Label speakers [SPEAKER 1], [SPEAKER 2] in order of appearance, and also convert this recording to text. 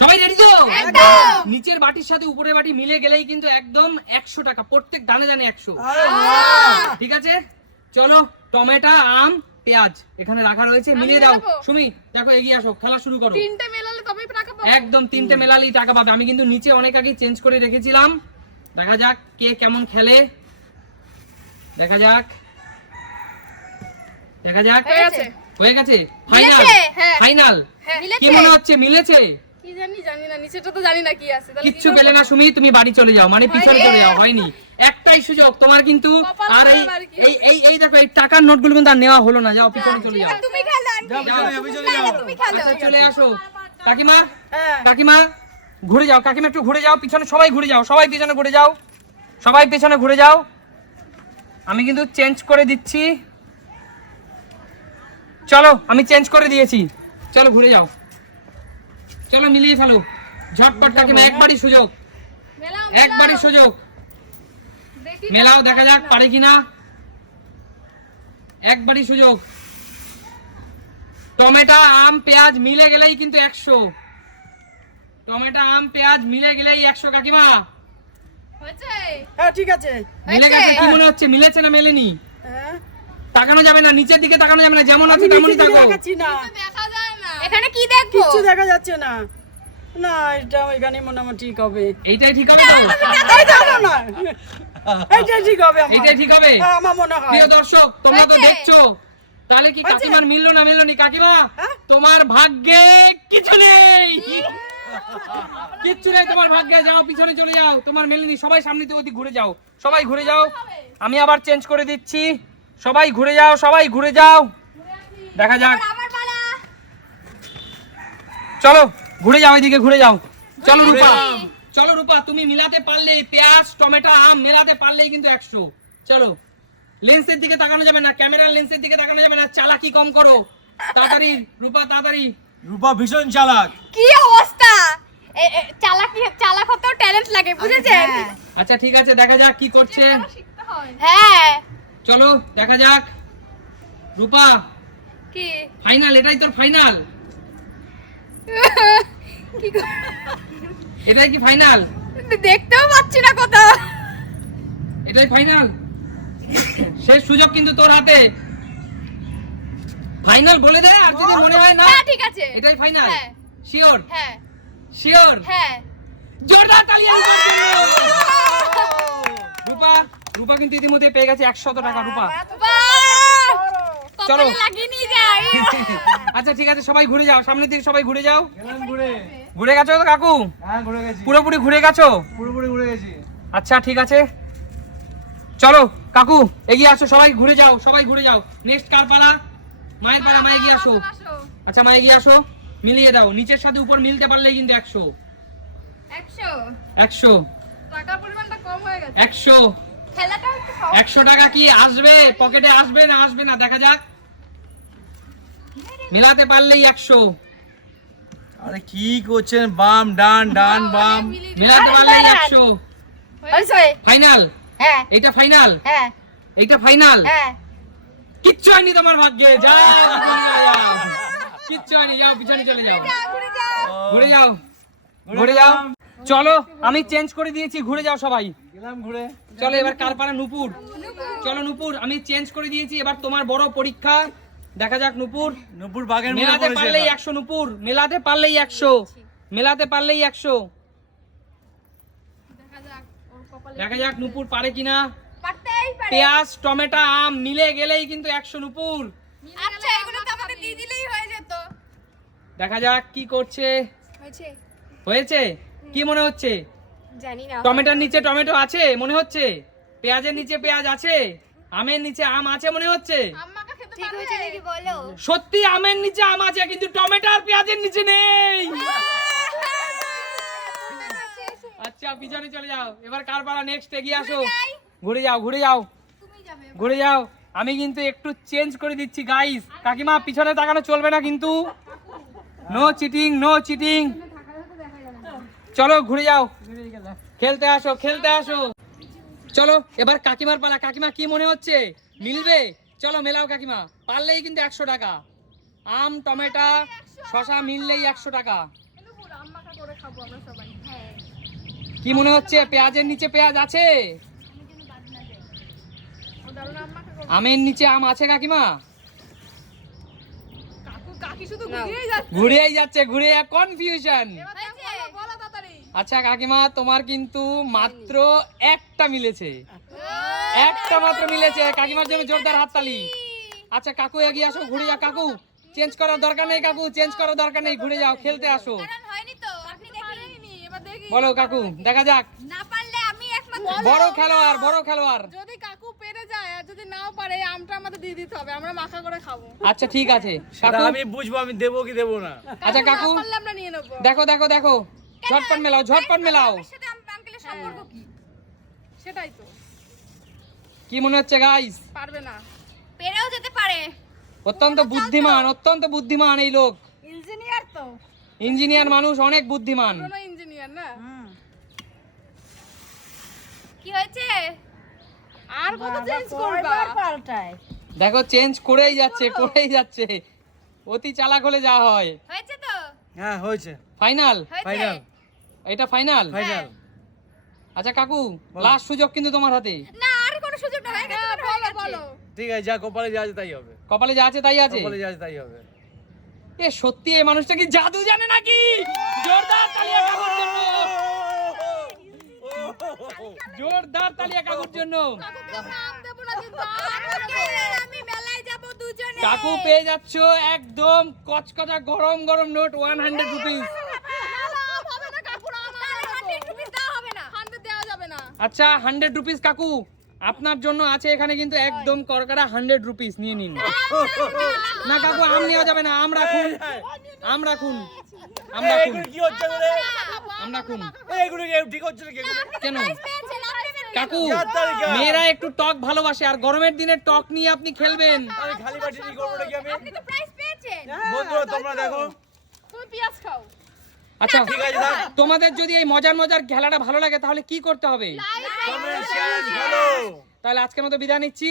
[SPEAKER 1] সবাই রেডি তো? নিচের বাটির সাথে উপরের বাটি মিলে গেলেই কিন্তু একদম একশো টাকা প্রত্যেক দানে দানে একশো। ঠিক আছে? চলো টমেটো আম পেঁয়াজ এখানে রাখা রয়েছে মিলিয়ে দাও। সুমি দেখো এগিয়ে আসো খেলা শুরু করো।
[SPEAKER 2] তিনটে মেলালে তবেই টাকা পাবো।
[SPEAKER 1] একদম তিনটে মেলালেই টাকা পাবে। আমি কিন্তু নিচে অনেক আগে চেঞ্জ করে রেখেছিলাম। দেখা যাক কে কেমন খেলে। দেখা যাক। দেখা যাক।
[SPEAKER 2] হয়ে গেছে।
[SPEAKER 1] হয়ে গেছে? ফাইনাল
[SPEAKER 2] মিলেছে, হ্যাঁ।
[SPEAKER 1] ফাইনাল
[SPEAKER 2] হ্যাঁ
[SPEAKER 1] কি মনে হচ্ছে? মিলেছে?
[SPEAKER 2] জানি জানি না নিচেটা তো জানি না কি আছে
[SPEAKER 1] কিচ্ছু পেলে না সুমি তুমি বাড়ি চলে যাও মানে পিছনে চলে যাও হয়নি। একটাই সুযোগ তোমার কিন্তু আর এই এই এই এই দেখো এই টাকার নোটগুলো কিন্তু আর নেওয়া হলো না যাও পিছনে চলে যাও।
[SPEAKER 2] তুমি খেলো। তুমি
[SPEAKER 1] আচ্ছা, চলে আসো। কাকিমা
[SPEAKER 3] হ্যাঁ।
[SPEAKER 1] কাকিমা ঘুরে যাও কাকিমা একটু ঘুরে যাও পিছনে সবাই ঘুরে যাও সবাই পিছনে ঘুরে যাও সবাই পিছনে ঘুরে যাও। আমি কিন্তু চেঞ্জ করে দিচ্ছি। চলো আমি চেঞ্জ করে দিয়েছি। চলো ঘুরে যাও। চলো মিলিয়ে ফেলো। ঝটপট কাকিমা একবারই সুযোগ। একবারই সুযোগ। মেলাও দেখা যাক পারে কিনা। একবারই সুযোগ। টমেটো আম পেঁয়াজ মিলে গেলেই কিন্তু একশো। টমেটো আম পেঁয়াজ মিলে গেলেই একশো কাকিমা।
[SPEAKER 3] হ্যাঁ ঠিক আছে।
[SPEAKER 1] মিলে
[SPEAKER 2] হয়েছে?
[SPEAKER 1] গেছে কি মনে হচ্ছে? মিলেছে না মেলেনি?
[SPEAKER 3] হ্যাঁ।
[SPEAKER 1] তাকানো যাবে না নিচের দিকে তাকানো যাবে না যেমন আছে তেমনই
[SPEAKER 3] নিচের
[SPEAKER 2] এখানে কি দেখব?
[SPEAKER 3] কিচ্ছু দেখা যাচ্ছে না। না এটা এখানে মনে আমার ঠিক হবে।
[SPEAKER 1] এইটাই ঠিক হবে তো
[SPEAKER 3] না এইটাই ঠিক হবে
[SPEAKER 1] এইটাই ঠিক হবে?
[SPEAKER 3] হ্যাঁ, আমার মনে হয়।
[SPEAKER 1] প্রিয় দর্শক তোমরা তো দেখছ। তাহলে কি কাকিমার মিললো না মিললো নি? কাকিমা
[SPEAKER 3] হ্যাঁ?
[SPEAKER 1] তোমার ভাগ্যে কিছু নেই। কিচ্ছু নেই তোমার ভাগ্যে। যাও পিছনে চলে যাও। তোমার মেলেনি সবাই সামনে থেকে ঘুরে যাও। সবাই ঘুরে যাও। আমি আবার চেঞ্জ করে দিচ্ছি। সবাই ঘুরে যাও সবাই ঘুরে যাও। দেখা যাক। চলো ঘুরে যাও এদিকে ঘুরে যাও। চলো রূপা। চলো রূপা তুমি মিলাতে পারলে পেঁয়াজ টমেটো আম মেলাতে পারলেই কিন্তু একশো। চলো। লেন্সের দিকে তাকানো যাবে না ক্যামেরার লেন্সের দিকে তাকানো যাবে না চালাকি কম করো। তাড়াতাড়ি রূপা তাড়াতাড়ি।
[SPEAKER 4] রূপা ভীষণ চালাক।
[SPEAKER 2] কি অবস্থা? চালাকি চালাক হতেও ট্যালেন্ট লাগে বুঝেছেন?
[SPEAKER 1] আচ্ছা ঠিক আছে দেখা যাক কি করছে।
[SPEAKER 2] হ্যাঁ।
[SPEAKER 1] চলো দেখা যাক। রূপা
[SPEAKER 2] কি?
[SPEAKER 1] ফাইনাল এটাই তোর ফাইনাল এটাই কি ফাইনাল
[SPEAKER 2] দেখতেও পাচ্ছি না কোথাও।
[SPEAKER 1] এটাই ফাইনাল শেষ সুযোগ কিন্তু তোর হাতে। ফাইনাল বলে দে আর যদি মনে হয় না
[SPEAKER 2] হ্যাঁ ঠিক আছে।
[SPEAKER 1] এটাই ফাইনাল
[SPEAKER 2] হ্যাঁ।
[SPEAKER 1] শিওর
[SPEAKER 2] হ্যাঁ।
[SPEAKER 1] শিওর
[SPEAKER 2] হ্যাঁ।
[SPEAKER 1] জোরদার তালি রূপা রূপা কিন্তু ইতিমধ্যে পেয়ে গেছে একশত টাকা রূপা! চলো। আচ্ছা ঠিক আছে সবাই ঘুরে যাও। সামনের দিকে সবাই ঘুরে যাও।
[SPEAKER 4] ঘুরে।
[SPEAKER 1] ঘুরে গেছো তো কাকু?
[SPEAKER 4] হ্যাঁ ঘুরে গেছি।
[SPEAKER 1] পুরোপুরি ঘুরে গেছো?
[SPEAKER 4] পুরোপুরি ঘুরে গেছি।
[SPEAKER 1] আচ্ছা ঠিক আছে। চলো কাকু এগিয়ে আসো সবাই ঘুরে যাও সবাই ঘুরে যাও। নেক্সট কার পালা? মায়ের পালা মা এগিয়ে আসো। আচ্ছা মায়ে গিয়ে আসো। মিলিয়ে দাও। নিচের সাথে উপর মিলতে পারলে কিন্তু একশো।
[SPEAKER 2] একশো?
[SPEAKER 1] একশো।
[SPEAKER 2] টাকার পরিমাণটা কম হয়ে গেছে।
[SPEAKER 1] একশো।
[SPEAKER 2] খেলাটা একটু সহজ।
[SPEAKER 1] একশো টাকা কি আসবে? পকেটে আসবে না আসবে না? দেখা যাক। মিলাতে পারলেই একশো।
[SPEAKER 4] আরে কি করছেন? বাম ডান ডান বাম।
[SPEAKER 2] মিলিয়ে
[SPEAKER 1] মিলাতে পারলেই একশো। ফাইনাল?
[SPEAKER 2] হ্যাঁ।
[SPEAKER 1] এইটা ফাইনাল?
[SPEAKER 2] হ্যাঁ।
[SPEAKER 1] এইটা ফাইনাল?
[SPEAKER 2] হ্যাঁ।
[SPEAKER 1] কিচ্ছু হয়নি তোমার ভাগ্যে। যাও। কিচ্ছু হয়নি। যাও পিছনে চলে যাও।
[SPEAKER 2] ঘুরে যাও
[SPEAKER 1] ঘুরে যাও। চলো আমি চেঞ্জ করে দিয়েছি। ঘুরে যাও সবাই।
[SPEAKER 4] গেলাম ঘুরে।
[SPEAKER 1] চলো এবার কার পাড়া নুপুর। চলো নুপুর আমি চেঞ্জ করে দিয়েছি। এবার তোমার বড় পরীক্ষা। দেখা যাক নুপুর।
[SPEAKER 4] নূপুর বাগের
[SPEAKER 1] মেলাতে পারলেই একশো নুপুর। মেলাতে পারলেই একশো। মেলাতে পারলেই একশো।
[SPEAKER 2] দেখা যাক ওর কপালে
[SPEAKER 1] দেখা যাক নুপুর পারে কিনা। পেঁয়াজ টমেটো আম মিলে গেলেই কিন্তু একশো নুপুর।
[SPEAKER 2] আচ্ছা এগুলো তো আমাকে দিয়ে দিলেই হয়ে যেত।
[SPEAKER 1] দেখা যাক কি করছে।
[SPEAKER 2] হয়েছে?
[SPEAKER 1] হয়েছে? কি মনে হচ্ছে? টমেটোর নিচে টমেটো আছে মনে হচ্ছে? পেঁয়াজের নিচে পেঁয়াজ আছে? আমের নিচে আম আছে মনে হচ্ছে?
[SPEAKER 2] ঠিক হয়েছে নাকি বলো?
[SPEAKER 1] সত্যি আমের নিচে আম আছে কিন্তু টমেটো আর পেঁয়াজের নিচে নেই। আচ্ছা পিছনে চলে যাও। এবার কার পালা নেক্সট এগিয়ে আসো। ঘুরে যাও ঘুরে যাও। ঘুরে যাও। আমি কিন্তু একটু চেঞ্জ করে দিচ্ছি গাইস কাকিমা পিছনে তাকানো চলবে না কিন্তু। নো চিটিং নো চিটিং চলো ঘুরে যাও। খেলতে আসো খেলতে আসো। চলো এবার কাকিমার পালা। কাকিমা কি মনে হচ্ছে? মিলবে? চলো মেলাও কাকিমা পারলেই কিন্তু একশো টাকা। আম টমেটো শশা মিললেই একশো টাকা। কি মনে হচ্ছে? পেঁয়াজের নিচে পেঁয়াজ আছে? আমের নিচে আম আছে কাকিমা?
[SPEAKER 2] ঘুরিয়েই যাচ্ছে
[SPEAKER 1] ঘুরেই যাচ্ছে ঘুরে কনফিউশন আচ্ছা কাকিমা তোমার কিন্তু মাত্র একটা মিলেছে। একটা মাত্র মিলেছে। কাকিমার জন্য জোরদার হাততালি। আচ্ছা কাকু এগিয়ে আসো ঘুরে যাও। কাকু চেঞ্জ করার দরকার নেই কাকু চেঞ্জ করার দরকার নেই। ঘুরে যাও খেলতে আসো।
[SPEAKER 2] কারণ হয়নি তো আপনি দেখিনি এবার দেখি
[SPEAKER 1] বলো কাকু দেখা যাক।
[SPEAKER 2] না পারলে আমি
[SPEAKER 1] বড় খেলোয়াড় বড় খেলোয়াড়।
[SPEAKER 2] যদি কাকু পেরে যায় আর যদি নাও পারে আমটা আমাদের দিয়ে দিতে হবে। আমরা মাখা করে খাব।
[SPEAKER 1] আচ্ছা ঠিক আছে। কাকু?
[SPEAKER 4] আমি বুঝব আমি দেবো কি দেবো না।
[SPEAKER 1] আচ্ছা কাকু
[SPEAKER 2] পারলে আমরা নিয়ে নেব।
[SPEAKER 1] দেখো দেখো দেখো। ঝটপট মেলাও ঝটপট মেলাও।
[SPEAKER 2] আমার আঙ্কেলের সম্পর্ক কি? সেটাই তো।
[SPEAKER 1] কি মনে হচ্ছে গাইস
[SPEAKER 2] পারবে না। পেরেও যেতে পারে।
[SPEAKER 1] অত্যন্ত বুদ্ধিমান অত্যন্ত বুদ্ধিমান এই লোক।
[SPEAKER 2] ইঞ্জিনিয়ার তো।
[SPEAKER 1] ইঞ্জিনিয়ার মানুষ অনেক বুদ্ধিমান।
[SPEAKER 2] কোনো ইঞ্জিনিয়ার না? কি হয়েছে? আর কত চেঞ্জ করবা?
[SPEAKER 3] পাল্টায়।
[SPEAKER 1] দেখো চেঞ্জ করেই যাচ্ছে করেই যাচ্ছে। অতি চালাক হলে যা হয়।
[SPEAKER 2] হয়েছে তো?
[SPEAKER 4] হ্যাঁ হয়েছে।
[SPEAKER 1] ফাইনাল
[SPEAKER 4] ফাইনাল
[SPEAKER 1] এটা ফাইনাল
[SPEAKER 4] ফাইনাল
[SPEAKER 1] আচ্ছা কাকু লাস্ট সুযোগ কিন্তু তোমার হাতে।
[SPEAKER 2] না আর কোনো সুযোগ না হয়ে গেছে বলো বলো।
[SPEAKER 4] ঠিক আছে যা কপালে যা আছে তাই হবে।
[SPEAKER 1] কপালে যা আছে তাই আছে?
[SPEAKER 4] কপালে যা আছে তাই হবে।
[SPEAKER 1] এ সত্যি এই মানুষটা কি জাদু জানে নাকি? জোরদার তালিয়া কাকুর জন্য। জোরদার তালিয়া কাকুর জন্য।
[SPEAKER 2] নাম দেবো না কিন্তু আমি মেলায় যাব দুজনে।
[SPEAKER 1] কাকু পেয়ে যাচ্ছ একদম কচকচা গরম গরম নোট ওয়ান হান্ড্রেড রুপিস।
[SPEAKER 2] হবে না কাকু না আমার 100 রুপিস দেওয়া হবে না। 100 দেওয়া যাবে না।
[SPEAKER 1] আচ্ছা হান্ড্রেড রুপিস কাকু। আপনার জন্য আছে এখানে কিন্তু একদম করকরা হান্ড্রেড রুপিস নিয়ে নিন। না কাকু আম নেওয়া যাবে না আম রাখুন। আম রাখুন। আম রাখুন।
[SPEAKER 4] এগুলো কি হচ্ছে রে
[SPEAKER 1] আম রাখুন।
[SPEAKER 4] এগুলো কি ঠিক হচ্ছে নাকি
[SPEAKER 1] কেন? কাকু মেয়েরা একটু টক ভালোবাসে আর গরমের দিনে টক নিয়ে আপনি খেলবেন।
[SPEAKER 4] আমি খালি বাটি নিয়ে করব নাকি আমি?
[SPEAKER 2] আপনি তো প্রাইজ পেয়েছেন।
[SPEAKER 4] বন্ধুরা তোমরা দেখো।
[SPEAKER 2] তুমি পেঁয়াজ খাও।
[SPEAKER 1] আচ্ছা
[SPEAKER 4] ঠিক আছে স্যার
[SPEAKER 1] তোমাদের যদি এই মজার মজার খেলাটা ভালো লাগে তাহলে কি করতে হবে?
[SPEAKER 4] কমেন্ট শেয়ার ফলো
[SPEAKER 1] তাহলে আজকের মতো বিদায় নিচ্ছি।